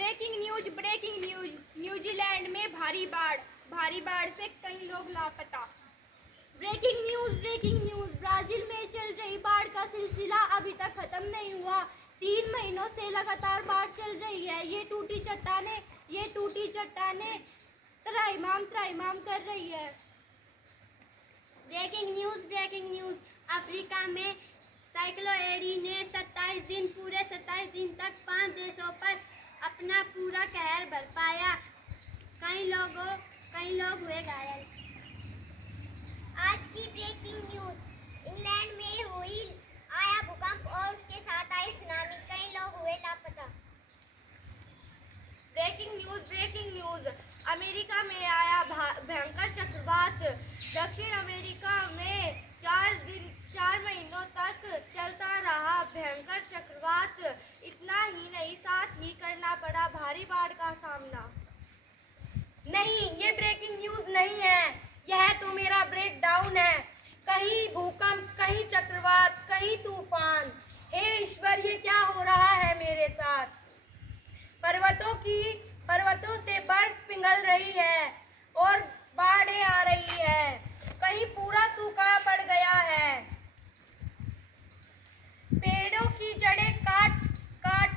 Breaking news. New Zealand में भारी बाढ़ से कई लोग लापता। Breaking news. ब्राजील में चल रही बाढ़ का सिलसिला अभी तक खत्म नहीं हुआ। 3 महीनों से लगातार बाढ़ चल रही है। ये टूटी चट्टाने त्राहिमाम कर रही है। Breaking news. अफ्रीका में साइक्लोन एडी ने 27 दिन तक 5 देशों पर अपना पूरा कहर बरपाया। कई लोग हुए घायल। आज की ब्रेकिंग न्यूज। इंग्लैंड में आया भूकंप और उसके साथ आई सुनामी, कई लोग हुए लापता। Breaking news. अमेरिका में आया भयंकर चक्रवात। दक्षिण अमेरिका में 4 महीनों तक चलता रहा भयंकर चक्रवात। इतना ही नहीं, साथ ही करना पड़ा भारी बाढ़ का सामना। नहीं, ये ब्रेकिंग न्यूज नहीं है, यह तो मेरा ब्रेक डाउन है। कहीं भूकंप, कहीं चक्रवात, कहीं तूफान। हे ईश्वर, ये क्या हो रहा है मेरे साथ? पर्वतों से बर्फ पिघल रही है और बाढ़ें आ रही है। कहीं पूरा सूखा पड़ गया है। पेड़ों की जड़ें काट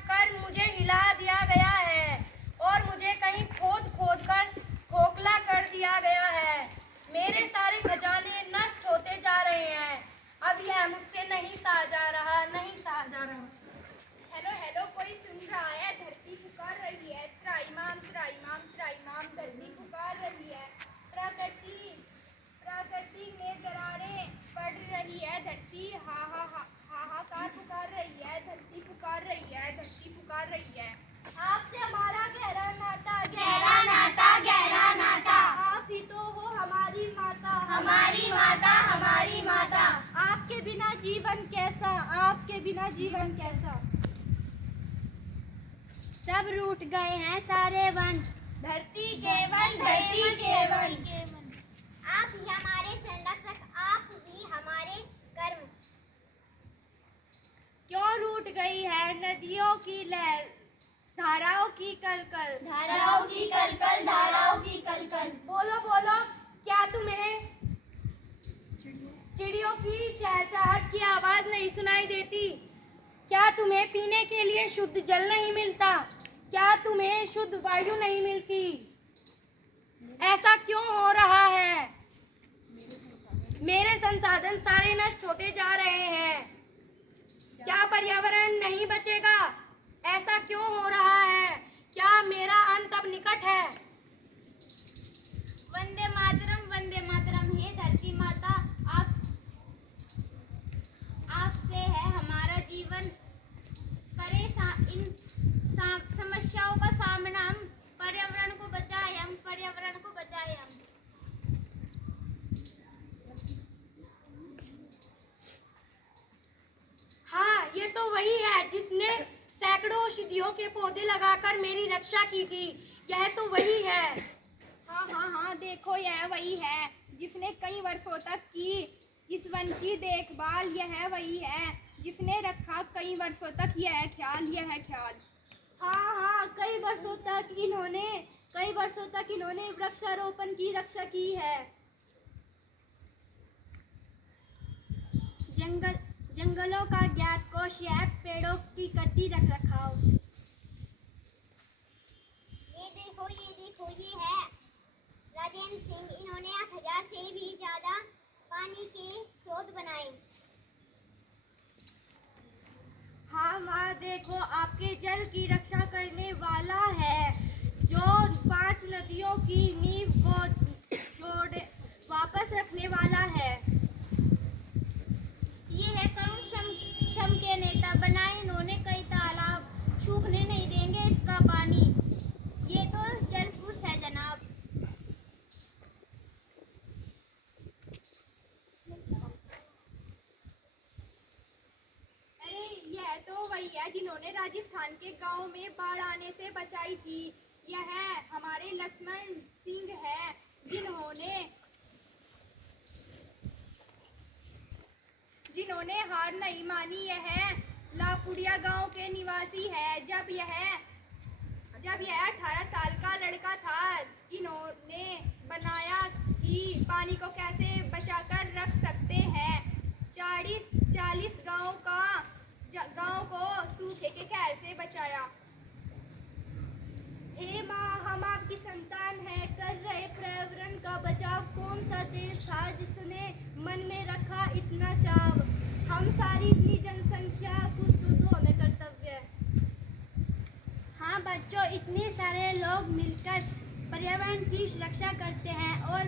कर मुझे हिला दिया गया है और मुझे कहीं खोद कर खोखला कर दिया गया है। मेरे सारे खजाने नष्ट होते जा रहे हैं। अब यह मुझसे नहीं सहा जा रहा। हेलो, कोई सुन रहा है? धरती पुकार रही है, त्राहिमाम धरती पुकार रही है। प्रकृति में दरारें पड़ रही है, धरती हाहाकार पुकार रही है, धरती पुकार रही है। आपसे हमारा गहरा नाता। आप ही तो हो हमारी माता। आपके बिना जीवन कैसा? सब रूठ गए हैं सारे वन। धरती के वन। आप ही हमारे संरक्षक, आप ही हमारे कर्म। क्यों रूठ गई है नदियों की लहर, धाराओं की कलकल। बोलो, क्या तुम्हें चिड़ियों की चहचहाट की आवाज नहीं सुनाई देती? क्या तुम्हें पीने के लिए शुद्ध जल नहीं मिलता? क्या तुम्हें शुद्ध वायु नहीं मिलती? ऐसा क्यों हो रहा है? मेरे संसाधन सारे नष्ट होते जा रहे हैं। क्या पर्यावरण नहीं बचेगा? ऐसा क्यों हो रहा है? क्या मेरा अंत अब निकट है? वंदे मातरम। हे धरती माता, आपसे है हमारा जीवन। करें इन समस्याओं का सामना हम। पर्यावरण को बचाए हम। हाँ, ये तो वही है जिसने सैकड़ों औषधियों के पौधे लगाकर मेरी रक्षा की थी। यह तो वही है। हाँ, देखो, यह वही है जिसने कई वर्षों तक की इस वन की देखभाल। यह वही है जिसने रखा कई वर्षों तक यह ख्याल। हाँ, कई वर्षों तक इन्होंने वृक्षारोपण की रक्षा की है। जंगलों का ज्ञात कोश यह पेड़ों की करती रखरखाव। ये देखो, ये है राजेंद्र सिंह। इन्होंने 8000 से भी ज्यादा पानी के स्रोत बनाए। हाँ, देखो, आपके जल की रक्षा करने वाला है जो 5 नदियों की नींव को वापस रखने वाला है। ये है करुण श्रम के नेता। बनाए इन्होंने कई तालाब, सूखने नहीं देंगे इसका पानी। ये तो जलपुरुष है जनाब। अरे, यह तो वही है जिन्होंने राजस्थान के गांव में बाढ़ आने से बचाई थी। यह हमारे लक्ष्मण सिंह है जिन्होंने हार नहीं मानी। यह लापुड़िया गांव के निवासी है। जब यह जब यह 18 साल का लड़का था, इन्होंने बनाया कि पानी को कैसे बचाकर रख सकते हैं। 40 गांव को सूखे के कहर से बचाया। हे माँ, हम आपकी संतान हैं, कर रहे पर्यावरण का बचाव। कौन सा देश था जिसने मन में रखा इतना चाव। हम सारी इतनी जनसंख्या, कुछ तो हमें कर्तव्य है। हाँ बच्चों, इतने सारे लोग मिलकर पर्यावरण की सुरक्षा करते हैं और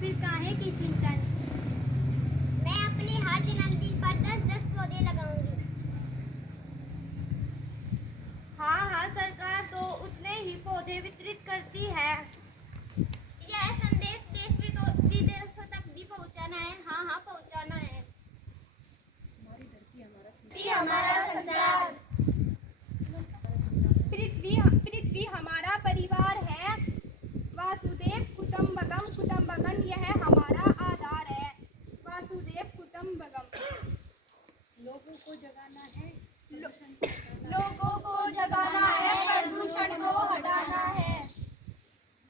फिर काहे की चिंता नहीं। मैं अपने हर जन्मदिन पर 10-10 पौधे लगाऊंगी। हाँ, सरकार तो उतने ही पौधे वितरित करती है। यह संदेश देश विदेशों तक भी पहुंचाना है। हाँ, पहुंचाना है। हमारा संसार, पृथ्वी हमारा परिवार है। वासुदेव कुटुंबकम, यह हमारा आधार है। वासुदेव कुटुंबकम। लोगों को जगाना है, प्रदूषण को हटाना है।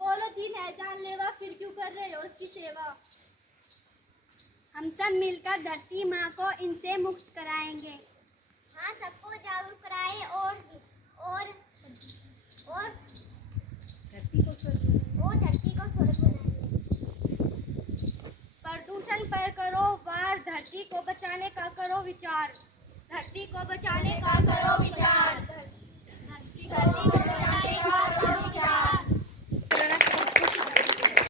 पॉलीथीन है जानलेवा, फिर क्यों कर रहे हो उसकी सेवा। हम सब मिलकर धरती माँ को इनसे मुक्त कराएंगे। हाँ, सबको जागरूक कराएं और धरती को स्वर्ग बनाएं। प्रदूषण पर करो वार, धरती को बचाने का करो विचार। धरती को बचाने का करो विचार। धरती को बचाने